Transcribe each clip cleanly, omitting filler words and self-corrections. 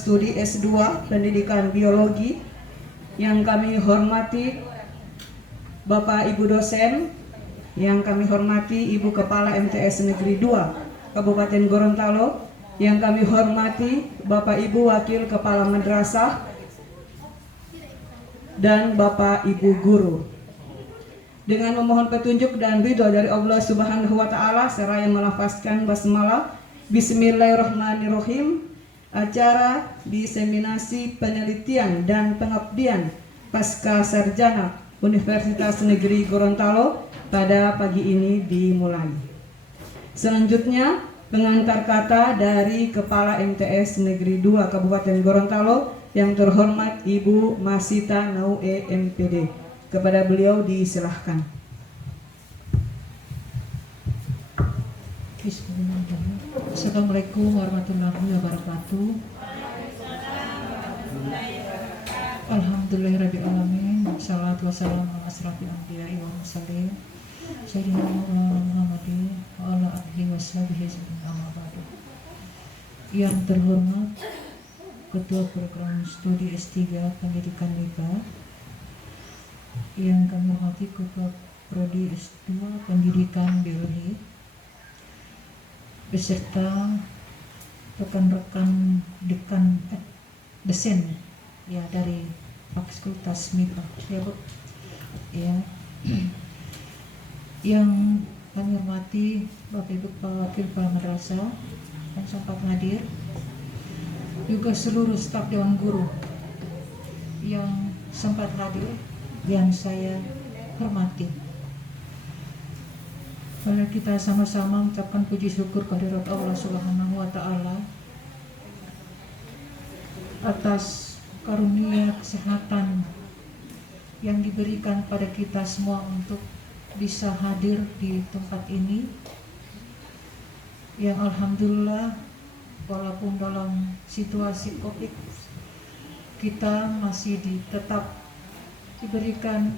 studi S2 Pendidikan Biologi. Yang kami hormati Bapak Ibu dosen, yang kami hormati Ibu Kepala MTS Negeri 2 Kabupaten Gorontalo, yang kami hormati Bapak Ibu Wakil Kepala Madrasah dan Bapak Ibu Guru. Dengan memohon petunjuk dan ridho dari Allah Subhanahu wa Ta'ala, seraya melafazkan basmalah, Bismillahirrahmanirrahim. Acara diseminasi penelitian dan pengabdian pasca sarjana Universitas Negeri Gorontalo pada pagi ini dimulai. Selanjutnya, pengantar kata dari Kepala MTS Negeri 2 Kabupaten Gorontalo yang terhormat Ibu Masita Naue MPD. Kepada beliau disilahkan. Assalamualaikum warahmatullahi wabarakatuh. Alhamdulillahirabbil alamin. Wassalatu wassalamu ala asrofil anbiya'i wal mursalin sayyidina Muhammadin wa ala alihi washabihi amma ba'du. Yang terhormat Ketua Program Studi S3 Pendidikan MIPA, yang kami hormati Ketua Prodi S2 Pendidikan Biologi, beserta rekan-rekan dekan dosen ya dari Fakultas MIPA ya Bu. Ya. Yang kami hormati Bapak Ibu Wakil Kepala Madrasah yang sempat hadir, juga seluruh staf Dewan Guru yang sempat hadir yang saya hormati. Mari kita sama-sama mengucapkan puji syukur kehadirat Allah Subhanahu wa Ta'ala atas karunia kesehatan yang diberikan pada kita semua untuk bisa hadir di tempat ini, yang alhamdulillah walaupun dalam situasi Covid kita masih tetap diberikan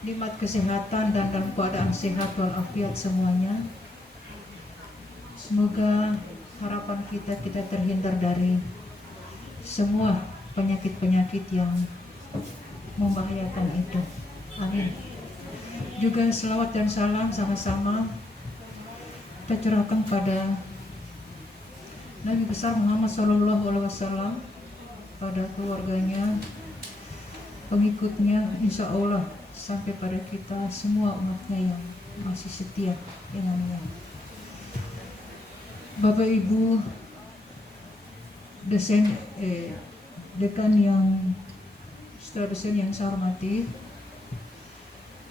nikmat kesehatan dan dalam keadaan sehat walafiat semuanya. Semoga harapan kita tidak terhindar dari semua penyakit-penyakit yang membahayakan itu. Amin. Juga selawat dan salam sama-sama kita curahkan pada Nabi besar Muhammad SAW, pada keluarganya, pengikutnya, insya Allah sampai pada kita semua umatnya yang masih setia dengannya. Bapak Ibu dosen dekan yang setelah dosen yang saya hormati,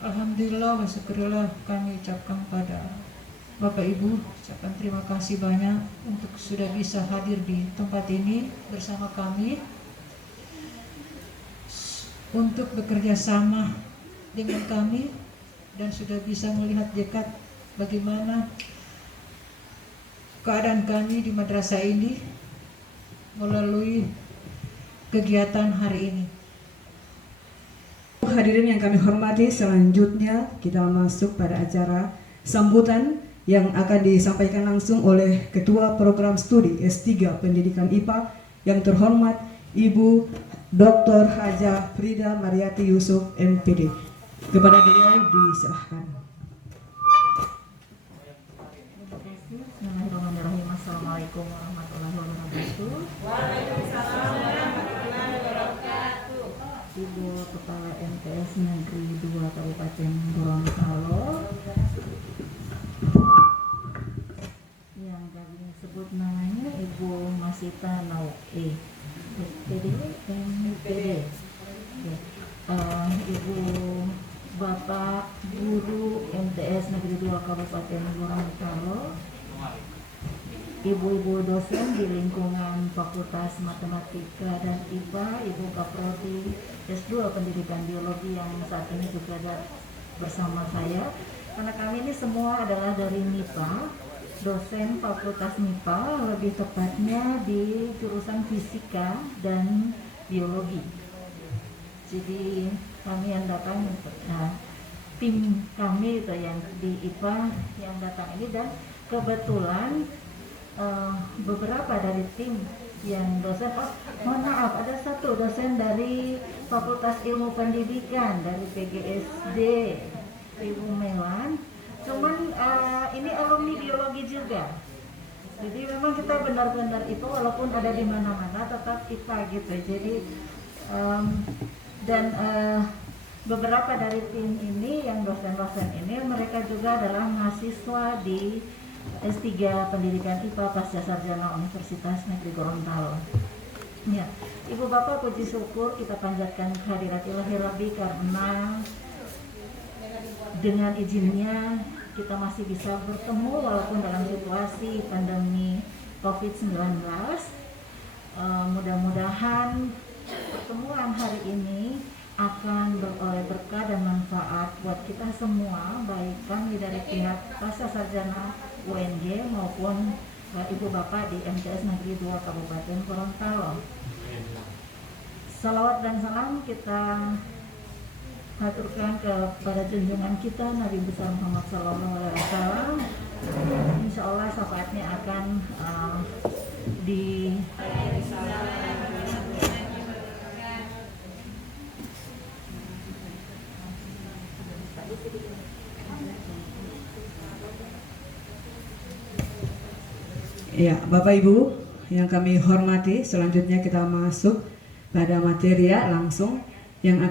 alhamdulillah wa syukurillah kami ucapkan pada Bapak Ibu, ucapkan terima kasih banyak untuk sudah bisa hadir di tempat ini bersama kami untuk bekerja sama dengan kami dan sudah bisa melihat dekat bagaimana keadaan kami di madrasah ini melalui kegiatan hari ini. Hadirin yang kami hormati, selanjutnya kita masuk pada acara sambutan yang akan disampaikan langsung oleh Ketua Program Studi S3 Pendidikan IPA yang terhormat Ibu Dr. Haja Frida Mariati Yusuf MPD. Kepada beliau diserahkan. Bismillahirrahmanirrahim. Assalamualaikum warahmatullahi wabarakatuh. Waalaikumsalam warahmatullahi wabarakatuh. Ibu Kepala MTS Negeri 2 Kabupaten Gorontalo, yang kami sebut namanya Ibu Masita Naue MPD. Ibu Bapak Guru MTS Negeri 2 Kabupaten Gorontalo, ibu-ibu dosen di lingkungan Fakultas Matematika dan IPA, Ibu Kaprodi S2 Pendidikan Biologi yang saat ini juga ada bersama saya, karena kami ini semua adalah dari MIPA, dosen Fakultas MIPA, lebih tepatnya di jurusan Fisika dan Biologi. Jadi kami yang datang, tim kami itu yang di IPA yang datang ini, dan kebetulan beberapa dari tim yang dosen, oh mohon maaf, ada satu dosen dari Fakultas Ilmu Pendidikan dari PGSD, Ibu Mewan. Cuman ini alumni biologi juga. Jadi memang kita benar-benar itu walaupun ada di mana-mana tetap IPA gitu. Jadi beberapa dari tim ini yang dosen-dosen ini mereka juga adalah mahasiswa di S3 Pendidikan IPA Pasca Sarjana Universitas Negeri Gorontalo. Ya, Ibu Bapak puji syukur kita panjatkan kehadirat Ilahi Rabbi karena dengan izinnya kita masih bisa bertemu walaupun dalam situasi pandemi COVID-19. Mudah-mudahan pertemuan hari ini akan beroleh berkah dan manfaat buat kita semua, baik kami dari pihak Pasca Sarjana UNG maupun Ibu Bapak di MTS Negeri 2 Kabupaten Gorontalo. Salawat dan salam kita haturkan kepada junjungan kita Nabi besar Muhammad SAW. Insya Allah syafaatnya akan di Ya, Bapak Ibu yang kami hormati, selanjutnya kita masuk pada materi ya, langsung yang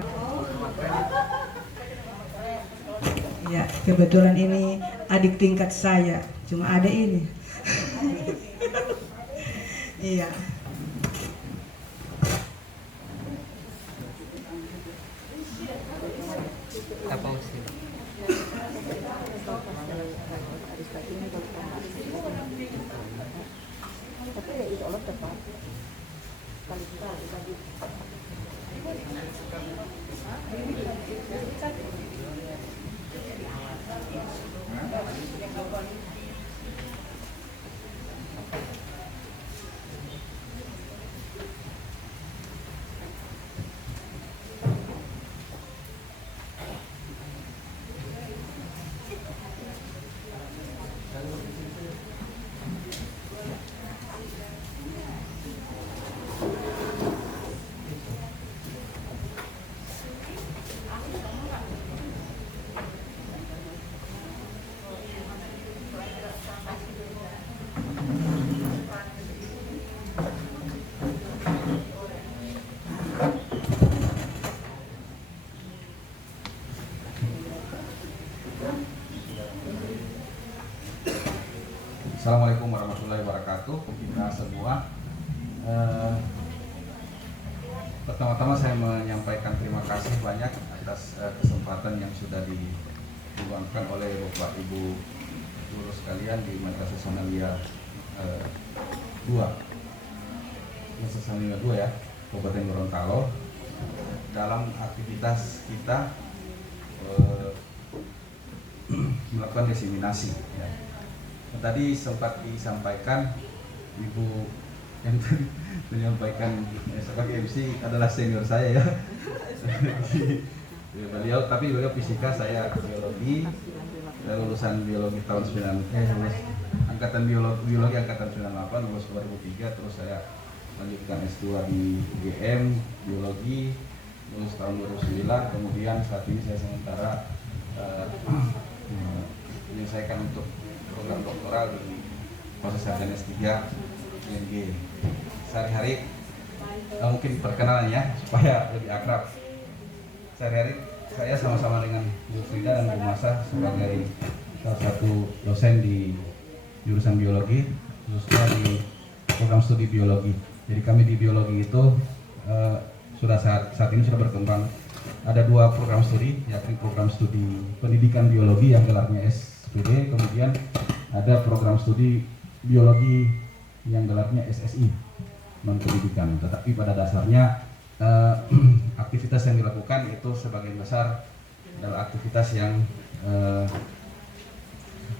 ya, kebetulan ini adik tingkat saya, cuma ada ini. Iya. Apa usia? Assalamualaikum warahmatullahi wabarakatuh. Kita semua, pertama-tama saya menyampaikan terima kasih banyak atas kesempatan yang sudah diluangkan oleh Bapak Ibu guru sekalian di Madrasah Sanawiyah 2, Madrasah Sanawiyah 2 ya, Kabupaten Gorontalo, dalam aktivitas kita melakukan diseminasi. Ya. Tadi sempat disampaikan Ibu yang tadi menyampaikan sebagai MC adalah senior saya ya. beliau fisika, saya biologi. Saya lulusan biologi tahun angkatan biologi angkatan 98, lulus 2003, terus saya lanjutkan S2 di UGM biologi, lulus tahun 2009. Kemudian saat ini saya sementara menyelesaikan untuk program doktoral di proses sarjana S3 ING. Sehari-hari mungkin perkenalan ya supaya lebih akrab. Sehari-hari saya sama-sama dengan Bu Frida dan Bu Masa sebagai salah satu dosen di jurusan biologi, khususnya di program studi biologi. Jadi kami di biologi itu sudah saat ini sudah berkembang. Ada 2 program studi, yakni program studi pendidikan biologi yang gelarnya SPD, kemudian ada program studi biologi yang gelarnya SSI, non pendidikan. Tetapi pada dasarnya aktivitas yang dilakukan itu sebagian besar adalah aktivitas yang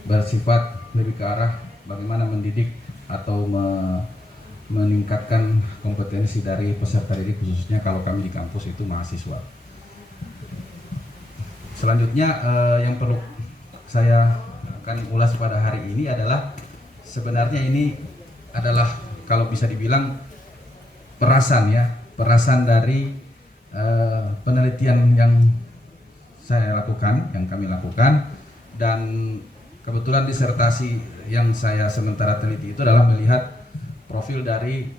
bersifat lebih ke arah bagaimana mendidik atau meningkatkan kompetensi dari peserta didik, khususnya kalau kami di kampus itu mahasiswa. Selanjutnya yang perlu saya akan ulas pada hari ini adalah sebenarnya ini adalah kalau bisa dibilang perasan dari penelitian yang kami lakukan, dan kebetulan disertasi yang saya sementara teliti itu adalah melihat profil dari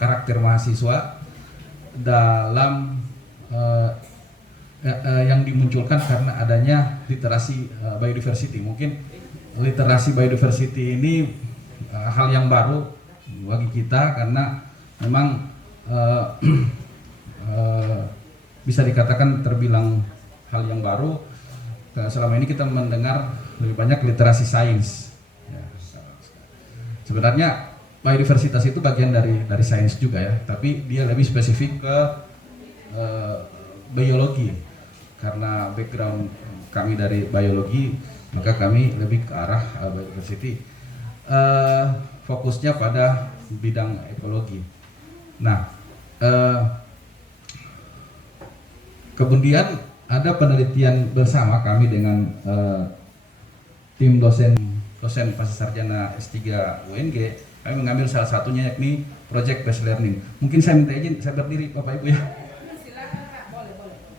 karakter mahasiswa dalam yang dimunculkan karena adanya literasi biodiversity. Mungkin literasi biodiversity ini hal yang baru bagi kita karena memang bisa dikatakan terbilang hal yang baru. Selama ini kita mendengar lebih banyak literasi sains. Ya, sebenarnya biodiversitas itu bagian dari sains juga ya, tapi dia lebih spesifik ke biologi. Karena background kami dari biologi, maka kami lebih ke arah biodiversity. Fokusnya pada bidang ekologi. Nah, kemudian ada penelitian bersama kami dengan tim dosen pascasarjana S3 UNG. Kami mengambil salah satunya yakni project based learning. Mungkin saya minta izin, saya berdiri Bapak Ibu ya. Silakan Kak, boleh.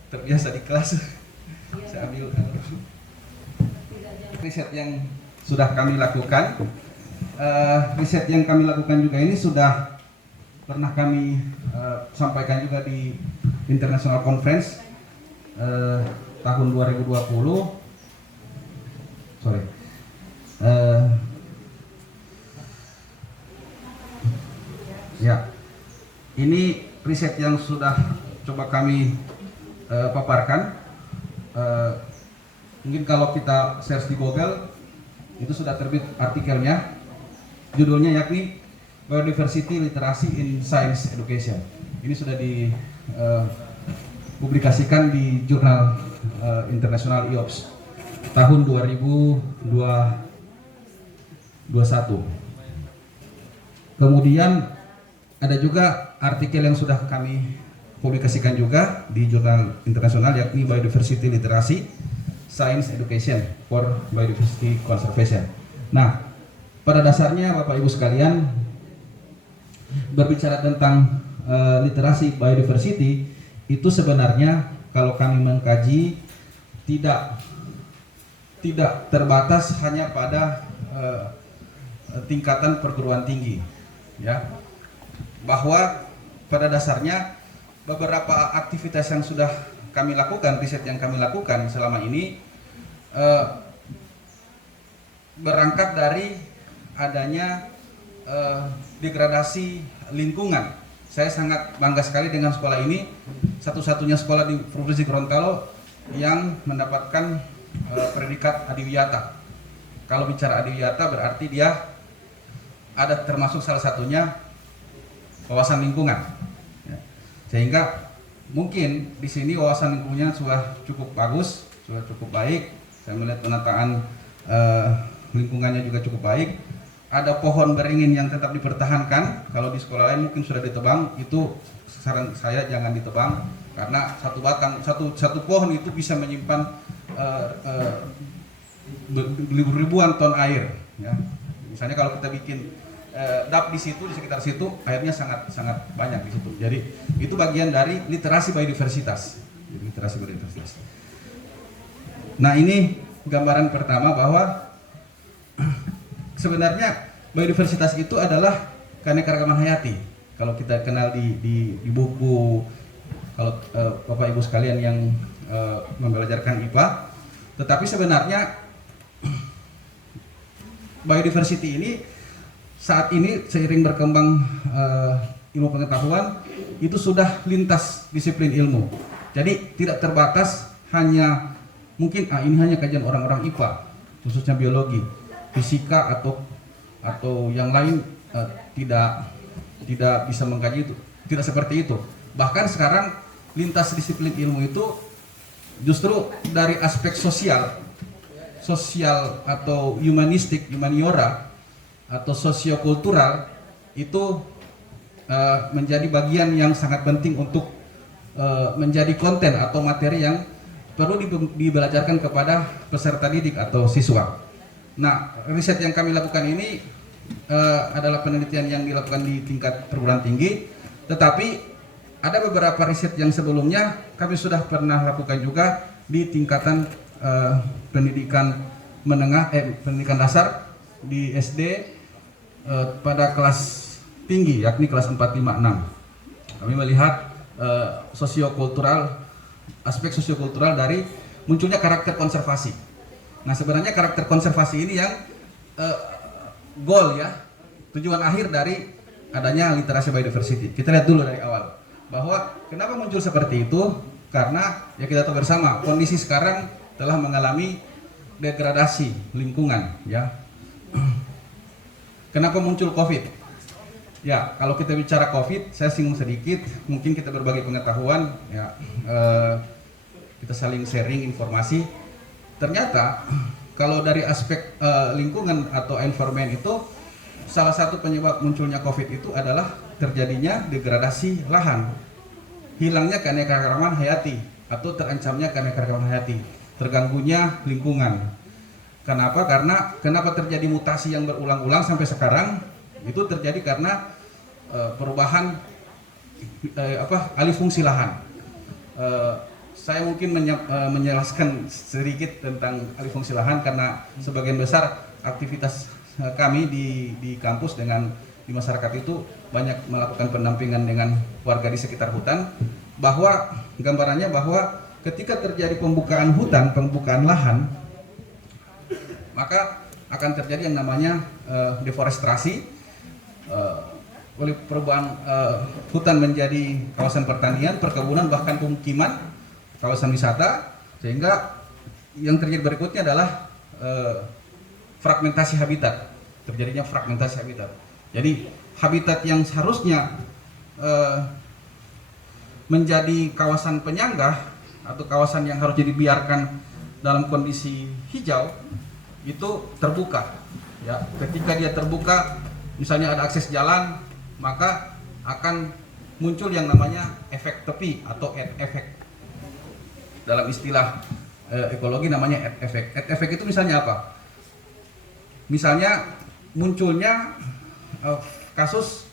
Terbiasa di kelas. Saya ambil riset yang sudah kami lakukan. Riset yang kami lakukan juga ini sudah pernah kami sampaikan juga di International Conference tahun 2020. Ya, ini riset yang sudah coba kami paparkan. Mungkin kalau kita search di Google itu sudah terbit artikelnya, judulnya yakni Biodiversity Literacy in Science Education. Ini sudah dipublikasikan di jurnal internasional IOPS tahun 2021. Kemudian ada juga artikel yang sudah kami publikasikan juga di jurnal internasional yakni Biodiversity Literacy Science Education for Biodiversity Conservation. Nah, pada dasarnya Bapak Ibu sekalian, berbicara tentang literasi biodiversity itu sebenarnya kalau kami mengkaji tidak terbatas hanya pada tingkatan perguruan tinggi, ya. Bahwa pada dasarnya beberapa aktivitas yang sudah kami lakukan, riset yang kami lakukan selama ini berangkat dari adanya degradasi lingkungan. Saya sangat bangga sekali dengan sekolah ini, satu-satunya sekolah di Provinsi Gorontalo yang mendapatkan predikat adiwiyata. Kalau bicara adiwiyata berarti dia ada termasuk salah satunya wawasan lingkungan. Ya. Sehingga mungkin di sini wawasan lingkungannya sudah cukup bagus, sudah cukup baik. Saya melihat penataan lingkungannya juga cukup baik. Ada pohon beringin yang tetap dipertahankan. Kalau di sekolah lain mungkin sudah ditebang, itu saran saya jangan ditebang karena satu pohon itu bisa menyimpan ribuan ton air. Ya. Misalnya kalau kita bikin dap di situ, di sekitar situ airnya sangat banyak di situ. Jadi itu bagian dari literasi biodiversitas. Nah, ini gambaran pertama bahwa sebenarnya biodiversitas itu adalah keanekaragaman hayati. Kalau kita kenal di buku, kalau Bapak Ibu sekalian yang membelajarkan IPA, tetapi sebenarnya biodiversity ini saat ini seiring berkembang ilmu pengetahuan itu sudah lintas disiplin ilmu. Jadi tidak terbatas hanya mungkin ini hanya kajian orang-orang IPA, khususnya biologi, fisika atau yang lain tidak bisa mengkaji itu. Tidak seperti itu. Bahkan sekarang lintas disiplin ilmu itu justru dari aspek sosial atau humanistik, humaniora atau sosiokultural itu menjadi bagian yang sangat penting untuk menjadi konten atau materi yang perlu dibelajarkan kepada peserta didik atau siswa. Nah, riset yang kami lakukan ini adalah penelitian yang dilakukan di tingkat perguruan tinggi, tetapi ada beberapa riset yang sebelumnya kami sudah pernah lakukan juga di tingkatan pendidikan menengah, pendidikan dasar di SD pada kelas tinggi, yakni kelas 4, 5, 6. Kami melihat sosiokultural, aspek sosiokultural dari munculnya karakter konservasi. Nah, sebenarnya karakter konservasi ini yang goal ya, tujuan akhir dari adanya literasi biodiversity. Kita lihat dulu dari awal bahwa kenapa muncul seperti itu, karena ya kita tahu bersama kondisi sekarang telah mengalami degradasi lingkungan ya. Kenapa muncul COVID? Ya, kalau kita bicara COVID, saya singgung sedikit, mungkin kita berbagi pengetahuan ya, kita saling sharing informasi. Ternyata kalau dari aspek lingkungan atau environment itu, salah satu penyebab munculnya COVID itu adalah terjadinya degradasi lahan, hilangnya keanekaragaman hayati atau terancamnya keanekaragaman hayati, terganggunya lingkungan. Kenapa? Karena kenapa terjadi mutasi yang berulang-ulang sampai sekarang? Itu terjadi karena perubahan alih fungsi lahan. Saya mungkin menjelaskan sedikit tentang alih fungsi lahan karena sebagian besar aktivitas kami di kampus dengan di masyarakat itu banyak melakukan pendampingan dengan warga di sekitar hutan, bahwa gambarannya bahwa ketika terjadi pembukaan hutan, pembukaan lahan, maka akan terjadi yang namanya deforestasi, oleh perubahan hutan menjadi kawasan pertanian, perkebunan, bahkan pemukiman, kawasan wisata, sehingga yang terjadi berikutnya adalah fragmentasi habitat, terjadinya fragmentasi habitat. Jadi habitat yang seharusnya menjadi kawasan penyangga atau kawasan yang harusnya dibiarkan dalam kondisi hijau itu terbuka. Ya, ketika dia terbuka, misalnya ada akses jalan, maka akan muncul yang namanya efek tepi atau efek. Dalam istilah ekologi namanya efek. Efek itu misalnya apa? Misalnya munculnya kasus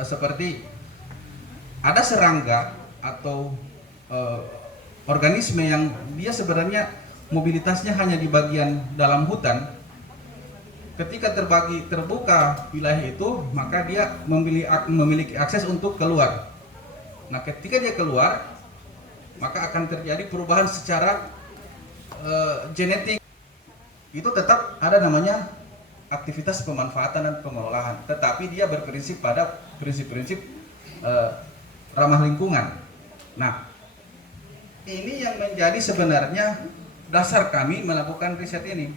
seperti ada serangga atau organisme yang dia sebenarnya mobilitasnya hanya di bagian dalam hutan. Ketika terbuka wilayah itu, maka dia memiliki akses untuk keluar. Nah, ketika dia keluar, maka akan terjadi perubahan secara genetik. Itu tetap ada namanya aktivitas pemanfaatan dan pengelolaan, tetapi dia berprinsip pada prinsip-prinsip ramah lingkungan. Nah, ini yang menjadi sebenarnya dasar kami melakukan riset ini,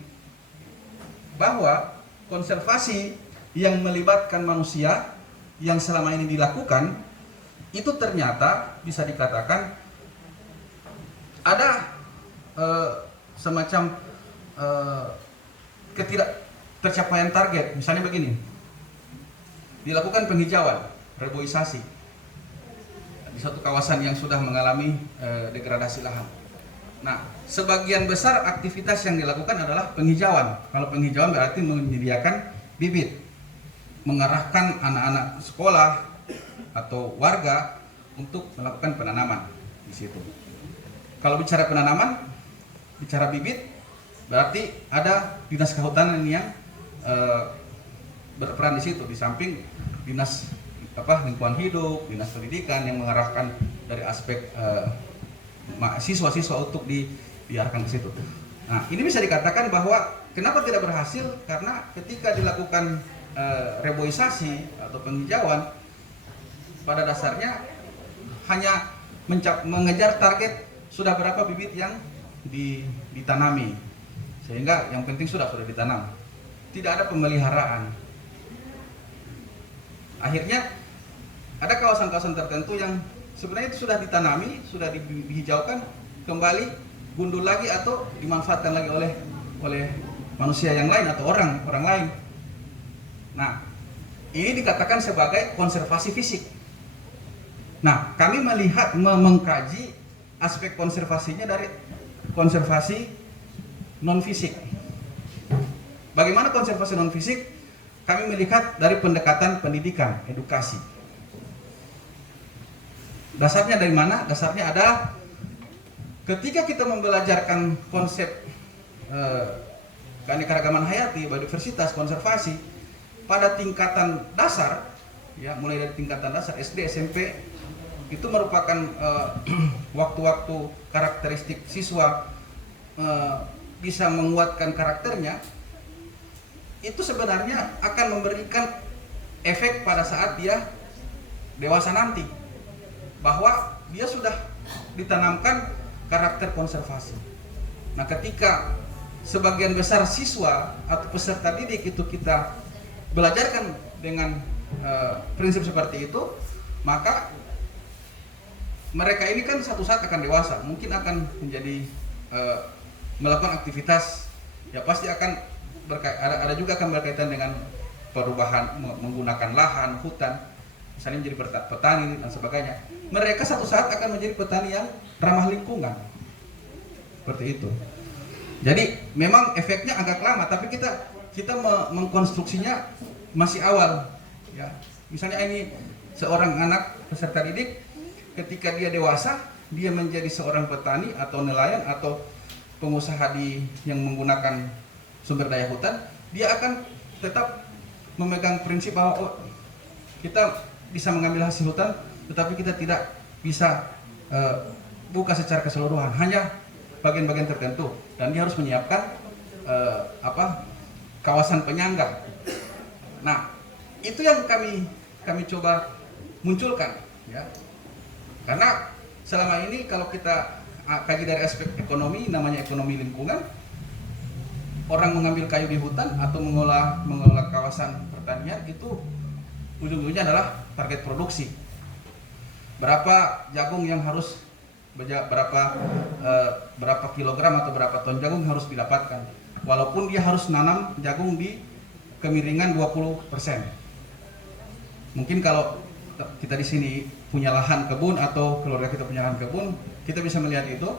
bahwa konservasi yang melibatkan manusia yang selama ini dilakukan itu ternyata bisa dikatakan ada semacam ketidaktercapaian target. Misalnya begini, dilakukan penghijauan, reboisasi di suatu kawasan yang sudah mengalami degradasi lahan. Nah, sebagian besar aktivitas yang dilakukan adalah penghijauan. Kalau penghijauan berarti menyediakan bibit, mengarahkan anak-anak sekolah atau warga untuk melakukan penanaman di situ. Kalau bicara penanaman, bicara bibit, berarti ada dinas kehutanan yang berperan di situ, di samping dinas lingkungan hidup, dinas pendidikan yang mengarahkan dari aspek siswa-siswa untuk diarahkan ke situ. Nah, ini bisa dikatakan bahwa kenapa tidak berhasil, karena ketika dilakukan reboisasi atau penghijauan, pada dasarnya hanya mengejar target sudah berapa bibit yang ditanami, sehingga yang penting sudah ditanam, tidak ada pemeliharaan. Akhirnya ada kawasan-kawasan tertentu yang sebenarnya itu sudah ditanami, sudah dihijaukan, kembali gundul lagi atau dimanfaatkan lagi oleh manusia yang lain atau orang lain. Nah, ini dikatakan sebagai konservasi fisik. Nah, kami mengkaji aspek konservasinya dari konservasi non fisik. Bagaimana konservasi non fisik? kami melihat dari pendekatan pendidikan, edukasi. Dasarnya dari mana? Dasarnya adalah ketika kita membelajarkan konsep keanekaragaman hayati, biodiversitas, konservasi pada tingkatan dasar, ya mulai dari tingkatan dasar SD, SMP, itu merupakan waktu-waktu karakteristik siswa bisa menguatkan karakternya, itu sebenarnya akan memberikan efek pada saat dia dewasa nanti, bahwa dia sudah ditanamkan karakter konservasi. Nah, ketika sebagian besar siswa atau peserta didik itu kita belajarkan dengan prinsip seperti itu, maka mereka ini kan satu saat akan dewasa, mungkin akan menjadi melakukan aktivitas, ya pasti akan ada juga akan berkaitan dengan perubahan menggunakan lahan, hutan, misalnya menjadi petani dan sebagainya. Mereka satu saat akan menjadi petani yang ramah lingkungan, seperti itu. Jadi memang efeknya agak lama, tapi kita mengkonstruksinya masih awal, ya. Misalnya ini seorang anak peserta didik, ketika dia dewasa, dia menjadi seorang petani atau nelayan atau pengusaha yang menggunakan sumber daya hutan, dia akan tetap memegang prinsip bahwa kita bisa mengambil hasil hutan, tetapi kita tidak bisa buka secara keseluruhan, hanya bagian-bagian tertentu, dan dia harus menyiapkan kawasan penyangga. Nah, itu yang kami coba munculkan, ya. Karena selama ini kalau kita kaji dari aspek ekonomi, namanya ekonomi lingkungan, orang mengambil kayu di hutan atau mengolah kawasan pertanian itu ujung-ujungnya adalah target produksi. Berapa jagung yang harus berapa kilogram atau berapa ton jagung harus didapatkan, walaupun dia harus nanam jagung di kemiringan 20%. Mungkin kalau kita di sini punya lahan kebun atau keluarga kita punya lahan kebun, kita bisa melihat itu.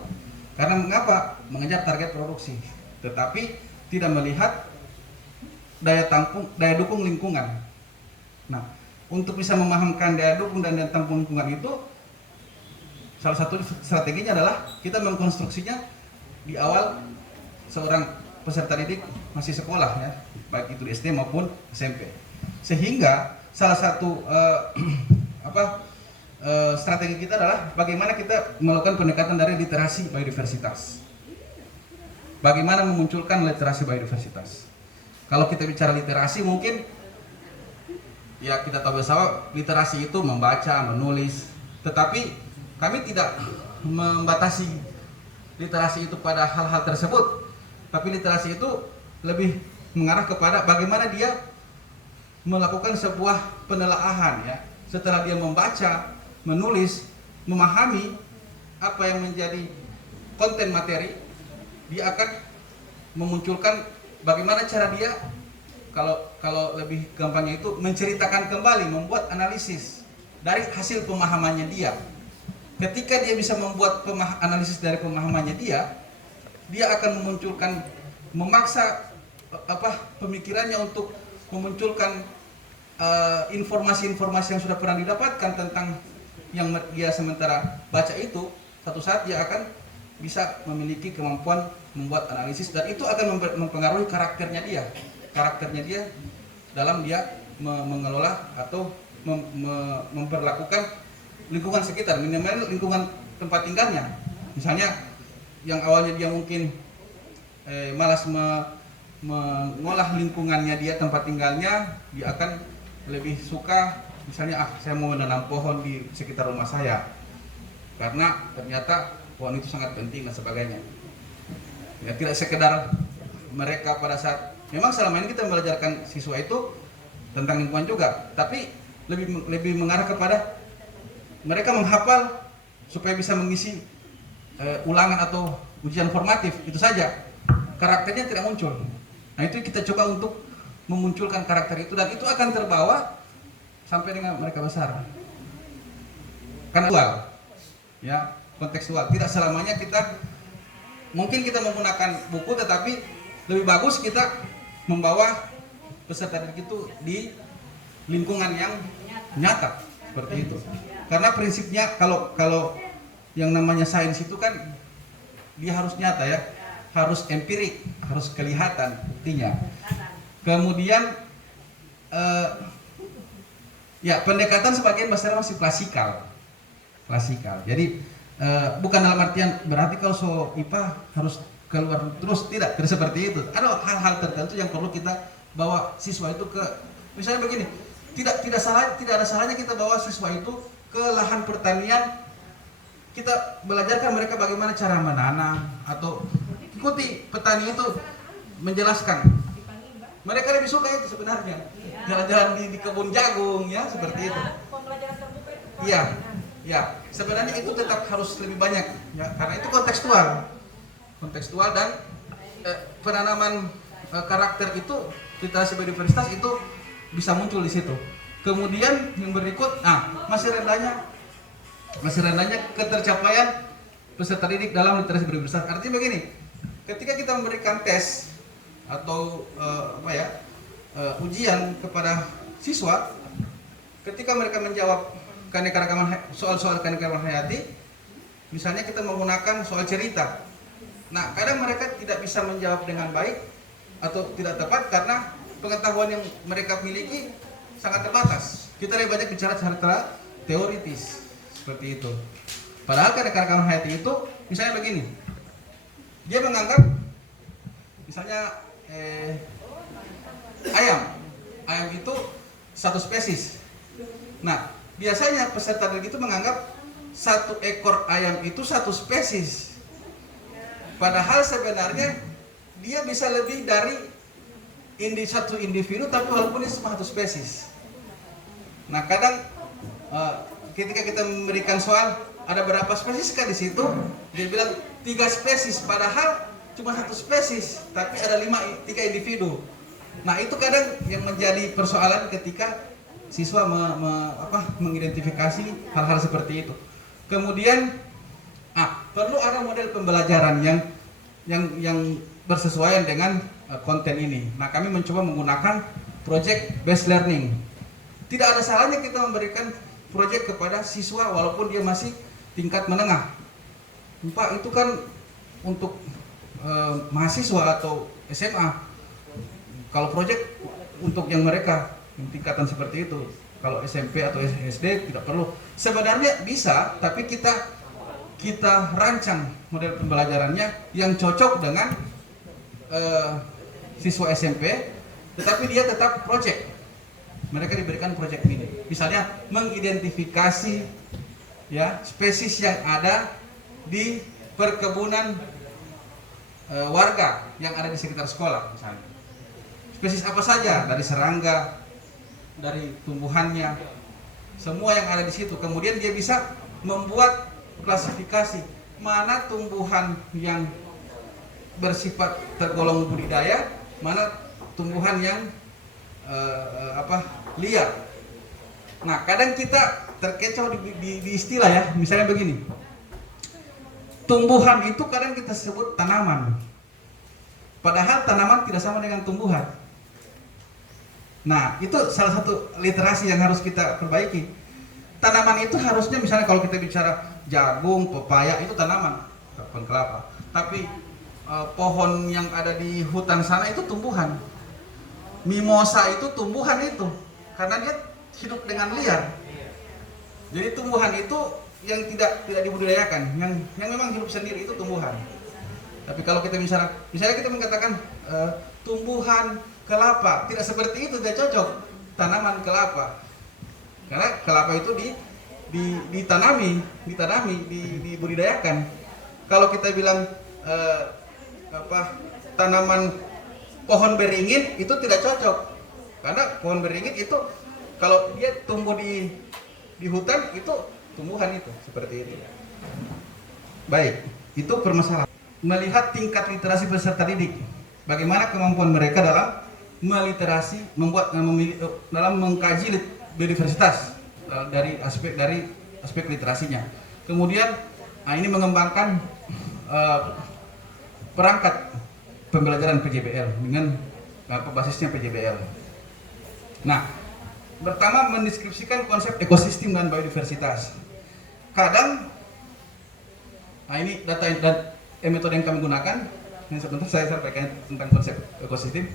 Karena mengapa? Mengejar target produksi, tetapi tidak melihat daya dukung lingkungan. Nah, untuk bisa memahamkan daya dukung dan daya tampung lingkungan itu, salah satu strateginya adalah kita mengkonstruksinya di awal seorang peserta didik masih sekolah, ya, baik itu di SD maupun SMP. Sehingga salah satu strategi kita adalah bagaimana kita melakukan pendekatan dari literasi biodiversitas. Bagaimana memunculkan literasi biodiversitas. Kalau kita bicara literasi, mungkin ya kita tahu bersama literasi itu membaca, menulis, tetapi kami tidak membatasi literasi itu pada hal-hal tersebut, tapi literasi itu lebih mengarah kepada bagaimana dia melakukan sebuah penelaahan, ya. Setelah dia membaca, menulis, memahami apa yang menjadi konten materi, dia akan memunculkan bagaimana cara dia, kalau lebih gampangnya itu menceritakan kembali, membuat analisis dari hasil pemahamannya dia. Ketika dia bisa membuat analisis dari pemahamannya dia akan memaksa pemikirannya untuk memunculkan informasi-informasi yang sudah pernah didapatkan tentang yang dia sementara baca itu. Satu saat dia akan bisa memiliki kemampuan membuat analisis, dan itu akan mempengaruhi karakternya dia dalam dia mengelola atau memperlakukan lingkungan sekitar, minimal lingkungan tempat tinggalnya. Misalnya yang awalnya dia mungkin malas mengolah lingkungannya dia, tempat tinggalnya, dia akan lebih suka misalnya saya mau menanam pohon di sekitar rumah saya karena ternyata pohon itu sangat penting dan sebagainya. Ya, tidak sekedar mereka pada saat memang selama ini kita belajarkan siswa itu tentang lingkungan juga, tapi lebih mengarah kepada mereka menghafal supaya bisa mengisi ulangan atau ujian formatif, itu saja. Karakternya tidak muncul. Nah, itu kita coba untuk memunculkan karakter itu, dan itu akan terbawa sampai dengan mereka besar. Karena ya, kontekstual. Tidak selamanya kita mungkin kita menggunakan buku, tetapi lebih bagus kita membawa peserta didik itu di lingkungan yang nyata seperti itu. Karena prinsipnya kalau yang namanya sains itu kan dia harus nyata ya, harus empirik, harus kelihatan buktinya. Kemudian ya pendekatan sebagian besar masih klasikal. Jadi bukan dalam artian berarti kalau IPA harus keluar terus, tidak seperti itu. Ada hal-hal tertentu yang perlu kita bawa siswa itu ke, misalnya begini, tidak ada salahnya kita bawa siswa itu ke lahan pertanian, kita belajarkan mereka bagaimana cara menanam, atau ikuti petani itu menjelaskan. Mereka lebih suka itu sebenarnya, jalan-jalan di kebun jagung ya, seperti itu. Iya, sebenarnya itu tetap harus lebih banyak ya, karena itu kontekstual dan penanaman karakter itu, literasi biodiversitas itu bisa muncul di situ. Kemudian yang berikut, masih rendahnya ketercapaian peserta didik dalam literasi biodiversitas. Artinya begini, ketika kita memberikan tes atau ujian kepada siswa, ketika mereka menjawab soal-soal keanekaragaman hayati, misalnya kita menggunakan soal cerita. Nah, kadang mereka tidak bisa menjawab dengan baik atau tidak tepat karena pengetahuan yang mereka miliki sangat terbatas. Kita lebih banyak bicara secara teoritis seperti itu. Padahal keanekaragaman hayati itu misalnya begini, dia menganggap misalnya ayam itu satu spesies. Nah, biasanya peserta didik itu menganggap satu ekor ayam itu satu spesies. Padahal sebenarnya dia bisa lebih dari satu individu, tapi walaupun ini satu spesies. Nah, kadang ketika kita memberikan soal ada berapa spesies kan di situ, dia bilang 3 spesies, padahal cuma satu spesies, tapi ada 3 individu. Nah, itu kadang yang menjadi persoalan ketika siswa mengidentifikasi hal-hal seperti itu. Kemudian perlu ada model pembelajaran yang bersesuaian dengan konten ini. Nah, kami mencoba menggunakan project based learning. Tidak ada salahnya kita memberikan project kepada siswa walaupun dia masih tingkat menengah. Pak, itu kan untuk mahasiswa atau SMA. Kalau project untuk yang mereka yang tingkatan seperti itu. Kalau SMP atau SD tidak perlu. Sebenarnya bisa, tapi kita rancang model pembelajarannya yang cocok dengan siswa SMP, tetapi dia tetap project. Mereka diberikan project ini. Misalnya mengidentifikasi ya spesies yang ada di perkebunan warga yang ada di sekitar sekolah misalnya. Spesies apa saja, dari serangga, dari tumbuhannya, semua yang ada di situ. Kemudian dia bisa membuat klasifikasi mana tumbuhan yang bersifat tergolong budidaya, mana tumbuhan yang liar. Nah, kadang kita terkecoh di istilah ya, misalnya begini. Tumbuhan itu kadang kita sebut tanaman. Padahal tanaman tidak sama dengan tumbuhan. Nah, itu salah satu literasi yang harus kita perbaiki. Tanaman itu harusnya misalnya kalau kita bicara jagung, pepaya itu tanaman, pohon kelapa. Tapi pohon yang ada di hutan sana itu tumbuhan. Mimosa itu tumbuhan itu, karena dia hidup dengan liar. Jadi tumbuhan itu yang tidak dibudidayakan, yang memang hidup sendiri itu tumbuhan. Tapi kalau kita misalnya kita mengatakan tumbuhan kelapa, tidak seperti itu, tidak cocok. Tanaman kelapa, karena kelapa itu ditanami, dibudidayakan. Kalau kita bilang tanaman pohon beringin itu tidak cocok, karena pohon beringin itu kalau dia tumbuh di hutan itu tumbuhan itu seperti itu. Baik, itu permasalahan. Melihat tingkat literasi peserta didik, bagaimana kemampuan mereka dalam meliterasi, dalam mengkaji biodiversitas dari aspek literasinya. Kemudian ini mengembangkan perangkat pembelajaran PJBL dengan basisnya PJBL. Nah, pertama mendeskripsikan konsep ekosistem dan biodiversitas. Kadang, nah ini metode yang kami gunakan. Ini sebentar saya sampaikan tentang konsep ekosistem.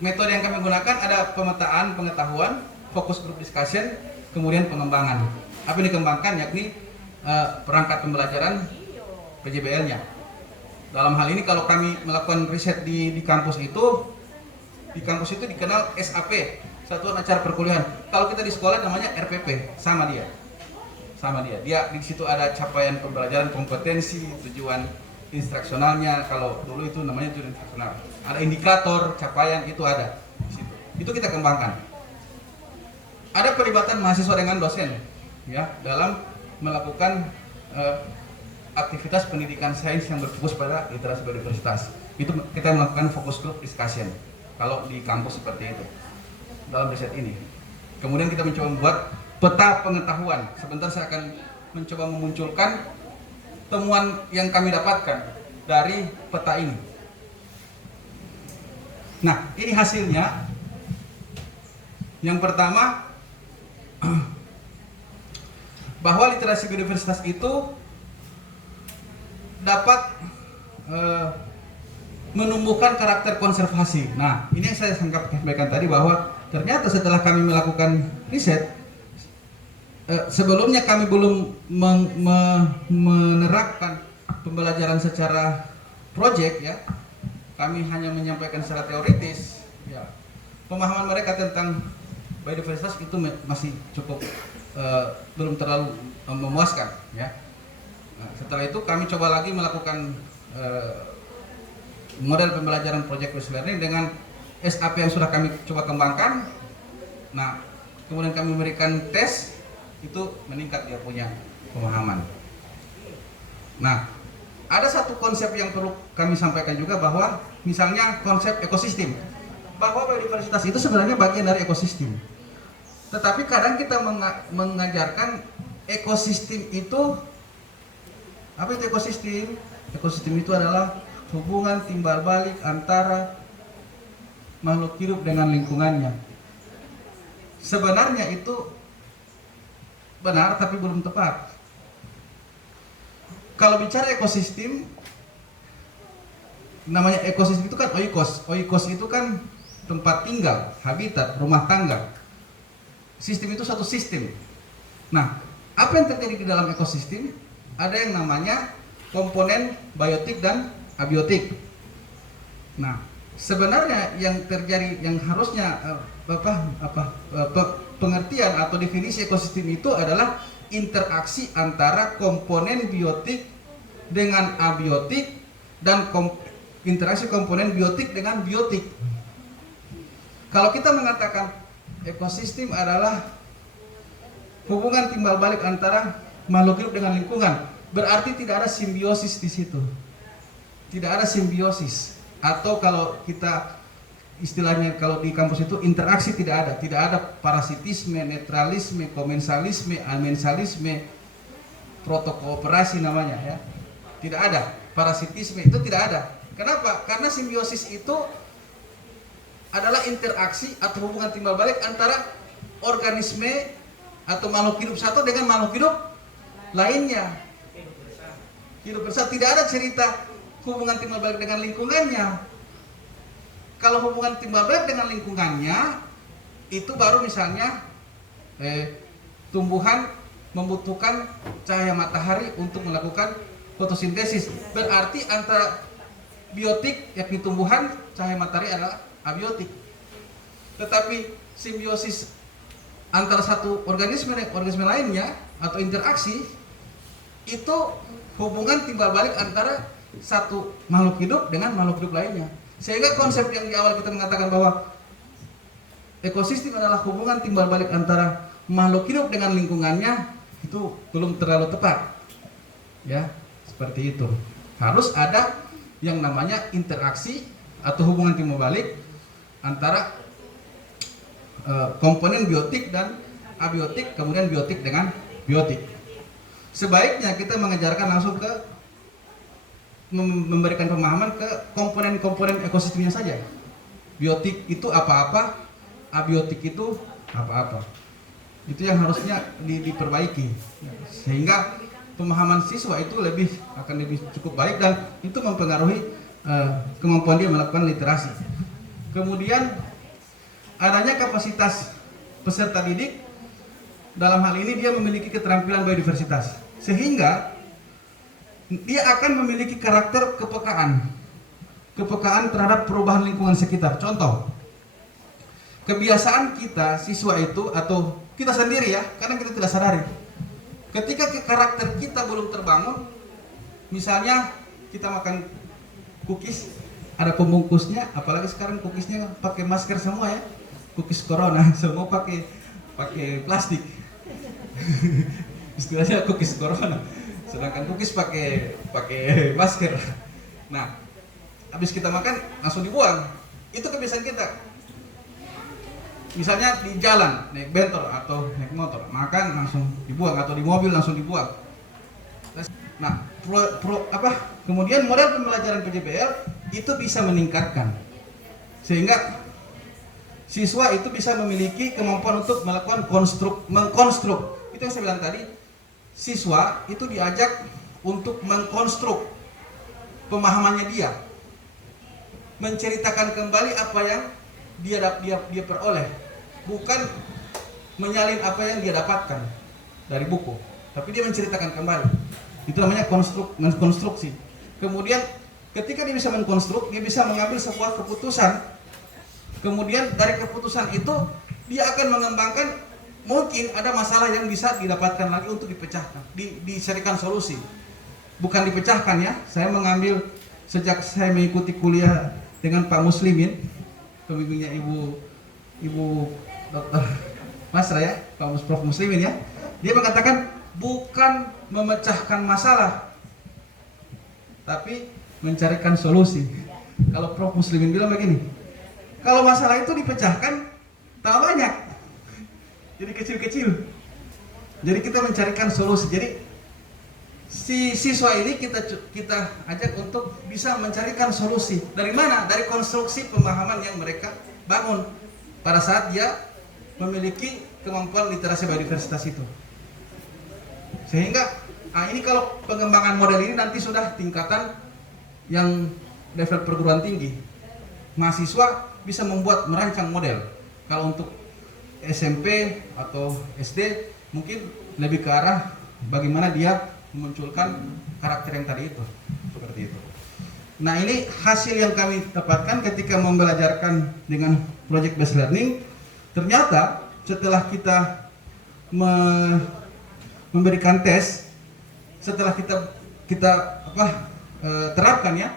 Metode yang kami gunakan ada pemetaan pengetahuan, fokus group discussion, kemudian pengembangan. Apa yang dikembangkan yakni perangkat pembelajaran PJBL-nya. Dalam hal ini kalau kami melakukan riset di kampus itu dikenal SAP, Satuan Acara Perkuliahan. Kalau kita di sekolah namanya RPP, sama dia. Dia di situ ada capaian pembelajaran, kompetensi, tujuan instruksionalnya. Kalau dulu itu namanya tujuan instruksional. Ada indikator capaian, itu ada di situ. Itu kita kembangkan. Ada pelibatan mahasiswa dengan dosen, ya, dalam melakukan aktivitas pendidikan sains yang berfokus pada literasi biodiversitas. Itu kita melakukan fokus group discussion kalau di kampus seperti itu dalam riset ini. Kemudian kita mencoba membuat peta pengetahuan. Sebentar saya akan mencoba memunculkan temuan yang kami dapatkan dari peta ini. Nah, ini hasilnya. Yang pertama, bahwa literasi biodiversitas itu dapat menumbuhkan karakter konservasi. Nah, ini yang saya sampaikan tadi, bahwa ternyata setelah kami melakukan riset, sebelumnya kami belum menerapkan pembelajaran secara proyek, ya. Kami hanya menyampaikan secara teoritis, ya. Pemahaman mereka tentang biodiversitas itu masih cukup belum terlalu memuaskan, ya. Nah, setelah itu kami coba lagi melakukan model pembelajaran project based learning dengan SAP yang sudah kami coba kembangkan. Nah, kemudian kami memberikan tes, itu meningkat dia punya pemahaman. Nah, ada satu konsep yang perlu kami sampaikan juga, bahwa misalnya konsep ekosistem, bahwa biodiversitas itu sebenarnya bagian dari ekosistem. Tetapi kadang kita mengajarkan ekosistem itu, apa itu ekosistem? Ekosistem itu adalah hubungan timbal balik antara makhluk hidup dengan lingkungannya. Sebenarnya itu benar, tapi belum tepat. Kalau bicara ekosistem, namanya ekosistem itu kan oikos. Oikos itu kan tempat tinggal, habitat, rumah tangga. Sistem itu satu sistem. Nah, apa yang terjadi di dalam ekosistem? Ada yang namanya komponen biotik dan abiotik. Nah, sebenarnya yang terjadi, yang harusnya pengertian atau definisi ekosistem itu adalah interaksi antara komponen biotik dengan abiotik dan interaksi komponen biotik dengan biotik. Kalau kita mengatakan ekosistem adalah hubungan timbal balik antara makhluk hidup dengan lingkungan, berarti tidak ada simbiosis di situ. Tidak ada simbiosis, atau kalau kita istilahnya kalau di kampus itu interaksi tidak ada parasitisme, netralisme, komensalisme, amensalisme, protokooperasi namanya, ya. Tidak ada parasitisme, itu tidak ada. Kenapa? Karena simbiosis itu adalah interaksi atau hubungan timbal balik antara organisme atau makhluk hidup satu dengan makhluk hidup lainnya. Hidup bersama, tidak ada cerita hubungan timbal balik dengan lingkungannya. Kalau hubungan timbal balik dengan lingkungannya, itu baru misalnya tumbuhan membutuhkan cahaya matahari untuk melakukan fotosintesis. Berarti antara biotik, yakni tumbuhan, cahaya matahari adalah abiotik. Tetapi simbiosis antara satu organisme dan organisme lainnya atau interaksi, itu hubungan timbal balik antara satu makhluk hidup dengan makhluk hidup lainnya. Sehingga konsep yang di awal kita mengatakan bahwa ekosistem adalah hubungan timbal balik antara makhluk hidup dengan lingkungannya, itu belum terlalu tepat. Ya, seperti itu. Harus ada yang namanya interaksi atau hubungan timbal balik antara komponen biotik dan abiotik, kemudian biotik dengan biotik. Sebaiknya kita mengajarkan langsung ke memberikan pemahaman ke komponen-komponen ekosistemnya saja. Biotik itu apa-apa, abiotik itu apa-apa. Itu yang harusnya diperbaiki sehingga pemahaman siswa itu akan lebih cukup baik dan itu mempengaruhi kemampuan dia melakukan literasi. Kemudian adanya kapasitas peserta didik, dalam hal ini dia memiliki keterampilan biodiversitas sehingga dia akan memiliki karakter kepekaan terhadap perubahan lingkungan sekitar. Contoh, kebiasaan kita siswa itu atau kita sendiri ya, kadang kita tidak sadari ketika karakter kita belum terbangun. Misalnya kita makan cookies, ada pembungkusnya, apalagi sekarang cookiesnya pakai masker semua ya, cookies corona semua pakai plastik. Istilahnya cookies corona, sedangkan cookies pakai masker. Nah, habis kita makan langsung dibuang. Itu kebiasaan kita. Misalnya di jalan naik bentor atau naik motor, makan langsung dibuang, atau di mobil langsung dibuang. Nah, kemudian model pembelajaran PJBL itu bisa meningkatkan sehingga siswa itu bisa memiliki kemampuan untuk melakukan mengkonstruk. Itu yang saya bilang tadi, siswa itu diajak untuk mengkonstruk pemahamannya dia, menceritakan kembali apa yang dia peroleh, bukan menyalin apa yang dia dapatkan dari buku, tapi dia menceritakan kembali. Itu namanya mengkonstruksi. Kemudian ketika dia bisa mengkonstruk, dia bisa mengambil sebuah keputusan. Kemudian dari keputusan itu dia akan mengembangkan, mungkin ada masalah yang bisa didapatkan lagi untuk dipecahkan, dicarikan solusi. Bukan dipecahkan ya. Saya mengambil sejak saya mengikuti kuliah dengan Pak Muslimin, pembimbingnya Ibu Dr. Masra ya, Prof Muslimin ya. Dia mengatakan bukan memecahkan masalah, tapi mencarikan solusi. Kalau Prof Muslimin bilang begini, kalau masalah itu dipecahkan, tak banyak, jadi kecil-kecil. Jadi kita mencarikan solusi. Jadi si siswa ini kita ajak untuk bisa mencarikan solusi. Dari mana? Dari konstruksi pemahaman yang mereka bangun pada saat dia memiliki kemampuan literasi biodiversitas itu. Sehingga ini kalau pengembangan model ini nanti sudah tingkatan yang level perguruan tinggi, mahasiswa bisa merancang model. Kalau untuk SMP atau SD mungkin lebih ke arah bagaimana dia memunculkan karakter yang tadi itu, seperti itu. Nah, ini hasil yang kami dapatkan ketika membelajarkan dengan project based learning. Ternyata setelah kita memberikan tes, setelah kita terapkan ya,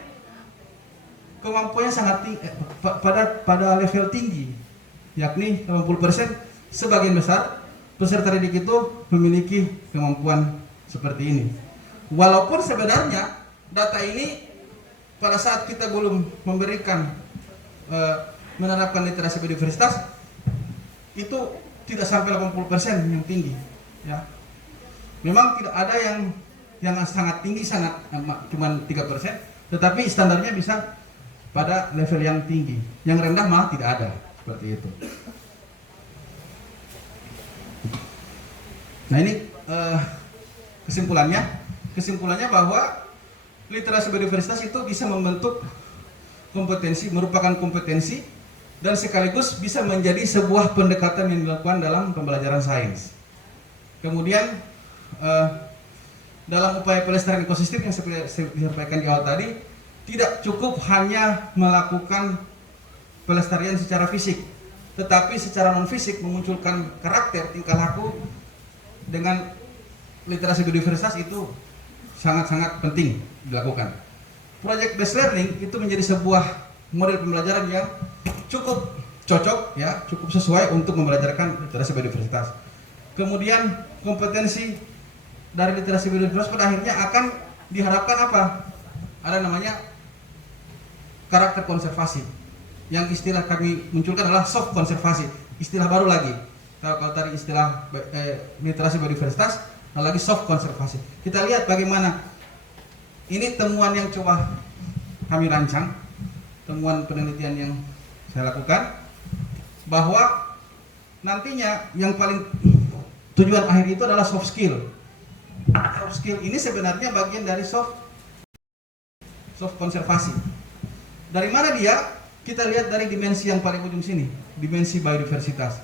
kemampuannya sangat tinggi, pada level tinggi, yakni 80%. Sebagian besar peserta didik itu memiliki kemampuan seperti ini. Walaupun sebenarnya data ini pada saat kita belum memberikan menerapkan literasi biodiversitas itu tidak sampai 80% yang tinggi ya. Memang tidak ada yang sangat tinggi, cuma 3%, tetapi standarnya bisa pada level yang tinggi. Yang rendah malah tidak ada, seperti itu. Nah, ini kesimpulannya bahwa literasi biodiversitas itu bisa membentuk kompetensi, merupakan kompetensi dan sekaligus bisa menjadi sebuah pendekatan yang dilakukan dalam pembelajaran sains. Kemudian dalam upaya pelestarian ekosistem yang saya sampaikan di awal tadi, tidak cukup hanya melakukan pelestarian secara fisik, tetapi secara non fisik memunculkan karakter, tingkah laku. Dengan literasi biodiversitas itu sangat-sangat penting dilakukan. Project based learning itu menjadi sebuah model pembelajaran yang cukup cocok ya, cukup sesuai untuk membelajarkan literasi biodiversitas. Kemudian kompetensi dari literasi biodiversitas pada akhirnya akan diharapkan apa? Ada namanya karakter konservasi. Yang istilah kami munculkan adalah soft konservasi, istilah baru lagi. Kalau tadi istilah literasi biodiversitas, lagi soft konservasi. Kita lihat bagaimana ini temuan yang coba kami rancang, temuan penelitian yang saya lakukan, bahwa nantinya yang paling tujuan akhir itu adalah soft skill. Soft skill ini sebenarnya bagian dari soft konservasi. Dari mana dia? Kita lihat dari dimensi yang paling ujung sini, dimensi biodiversitas.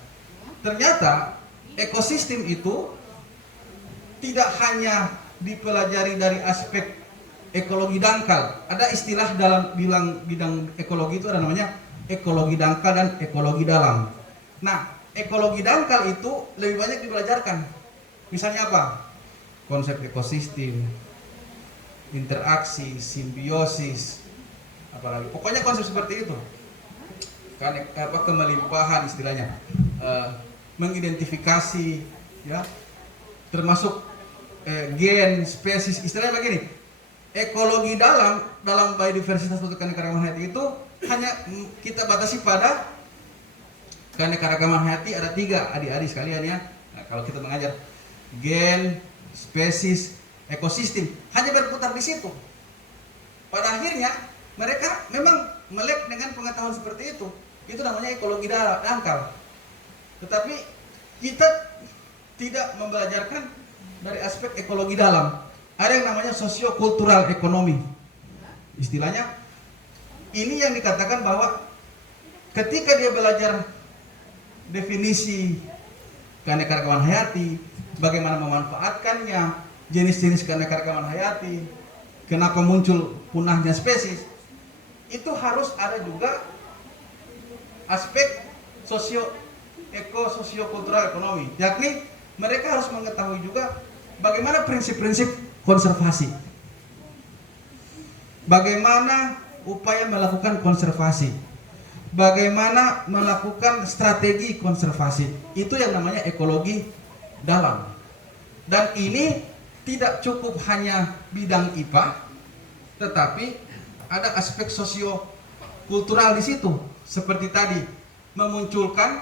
Ternyata ekosistem itu tidak hanya dipelajari dari aspek ekologi dangkal. Ada istilah dalam bidang ekologi itu ada namanya ekologi dangkal dan ekologi dalam. Nah, ekologi dangkal itu lebih banyak dipelajarkan. Misalnya apa? Konsep ekosistem, interaksi, simbiosis, apalagi. Pokoknya konsep seperti itu. Kan kemelimpahan istilahnya. Mengidentifikasi, ya, termasuk gen, spesies, istilahnya begini. Ekologi dalam biodiversitas atau keanekaragaman hayati itu hanya kita batasi pada keanekaragaman hayati. Ada 3 adik-adik sekalian ya. Nah, kalau kita mengajar gen, spesies, ekosistem hanya berputar di situ. Pada akhirnya mereka memang melek dengan pengetahuan seperti itu. Itu namanya ekologi dangkal. Tetapi kita tidak membelajarkan dari aspek ekologi dalam. Ada yang namanya sosiokultural ekonomi. Istilahnya ini yang dikatakan bahwa ketika dia belajar definisi keanekaragaman hayati, bagaimana memanfaatkannya, jenis-jenis keanekaragaman hayati, kenapa muncul punahnya spesies, itu harus ada juga aspek sosiokultural ekonomi, yakni mereka harus mengetahui juga bagaimana prinsip-prinsip konservasi, bagaimana upaya melakukan konservasi, bagaimana melakukan strategi konservasi. Itu yang namanya ekologi dalam. Dan ini tidak cukup hanya bidang IPA, tetapi ada aspek sosiokultural di situ. Seperti tadi, memunculkan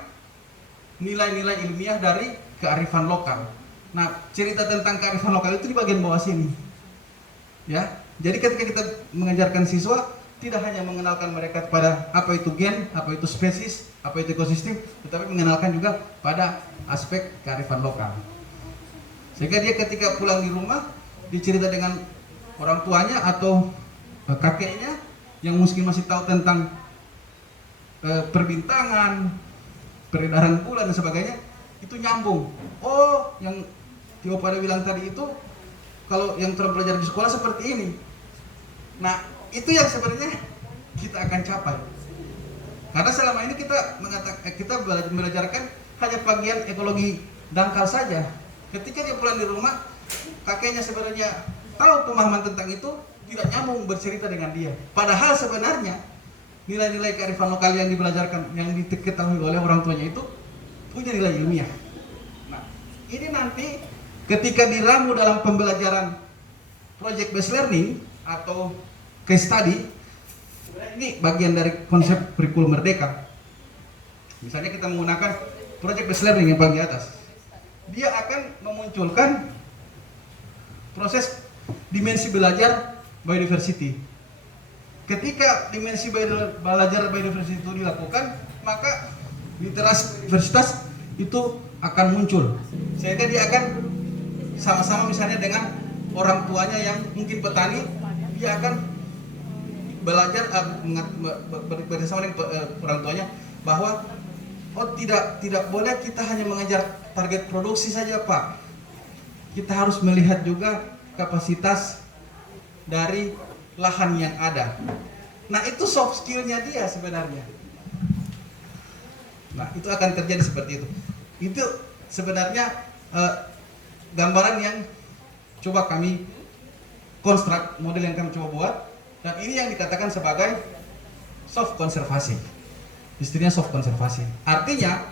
nilai-nilai ilmiah dari kearifan lokal. Nah, cerita tentang kearifan lokal itu di bagian bawah sini. Ya, jadi ketika kita mengajarkan siswa, tidak hanya mengenalkan mereka pada apa itu gen, apa itu spesies, apa itu ekosistem, tetapi mengenalkan juga pada aspek kearifan lokal. Sehingga dia ketika pulang di rumah, dicerita dengan orang tuanya atau kakeknya yang mungkin masih tahu tentang perbintangan, peredaran bulan dan sebagainya, itu nyambung. Oh, yang Tio pada bilang tadi itu, kalau yang terpelajari di sekolah seperti ini. Nah, itu yang sebenarnya kita akan capai. Karena selama ini kita belajarkan hanya bagian ekologi dangkal saja. Ketika dia pulang di rumah, kakeknya sebenarnya tahu pemahaman tentang itu, tidak nyambung bercerita dengan dia. Padahal sebenarnya nilai-nilai kearifan lokal yang dibelajarkan, yang diketahui oleh orang tuanya itu punya nilai ilmiah. Nah, ini nanti ketika diramu dalam pembelajaran project based learning atau case study, ini bagian dari konsep kurikulum merdeka. Misalnya kita menggunakan project based learning yang paling di atas, dia akan memunculkan proses dimensi belajar biodiversity. Ketika dimensi belajar biodiversity itu dilakukan, maka literasi biodiversitas itu akan muncul. Sehingga dia akan sama-sama misalnya dengan orang tuanya yang mungkin petani, dia akan belajar bersama dengan orang tuanya bahwa tidak boleh kita hanya mengejar target produksi saja, Pak. Kita harus melihat juga kapasitas dari lahan yang ada. Nah, itu soft skill-nya dia sebenarnya. Nah, itu akan terjadi seperti itu. Itu sebenarnya gambaran yang coba kami konstruk, model yang kami coba buat, dan ini yang dikatakan sebagai soft konservasi. Istilahnya soft konservasi. Artinya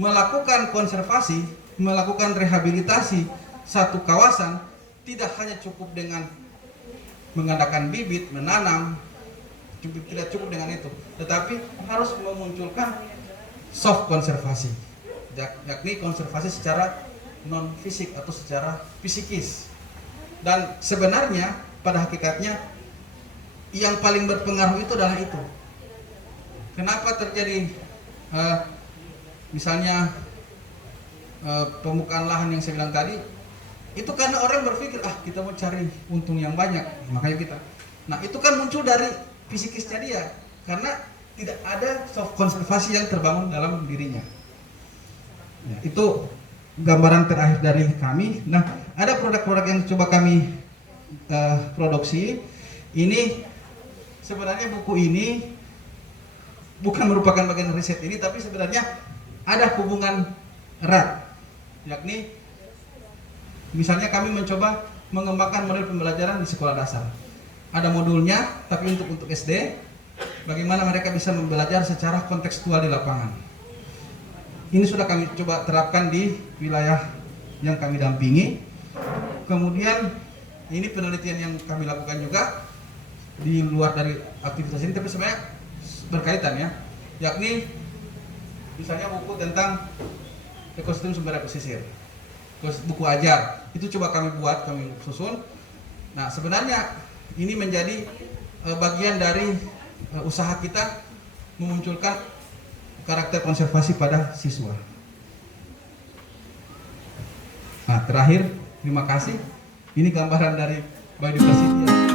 melakukan konservasi, melakukan rehabilitasi satu kawasan tidak hanya cukup dengan mengadakan bibit, menanam, tidak cukup dengan itu, tetapi harus memunculkan soft konservasi, yakni konservasi secara non fisik atau secara fisikis. Dan sebenarnya pada hakikatnya yang paling berpengaruh itu adalah itu. Kenapa terjadi misalnya pembukaan lahan yang saya bilang tadi, itu karena orang berpikir kita mau cari untung yang banyak, makanya kita. Nah itu kan muncul dari psikisnya dia, karena tidak ada soft konservasi yang terbangun dalam dirinya. Ya, itu gambaran terakhir dari kami. Nah ada produk-produk yang coba kami produksi. Ini sebenarnya buku ini bukan merupakan bagian riset ini, tapi sebenarnya ada hubungan erat, yakni misalnya kami mencoba mengembangkan model pembelajaran di sekolah dasar. Ada modulnya, tapi untuk SD, bagaimana mereka bisa belajar secara kontekstual di lapangan. Ini sudah kami coba terapkan di wilayah yang kami dampingi. Kemudian ini penelitian yang kami lakukan juga di luar dari aktivitas ini, tapi sebenarnya berkaitan ya, yakni misalnya buku tentang ekosistem sumber air pesisir, buku ajar itu coba kami buat, kami susun. Nah sebenarnya ini menjadi bagian dari usaha kita memunculkan karakter konservasi pada siswa. Nah terakhir, terima kasih. Ini gambaran dari biodiversity.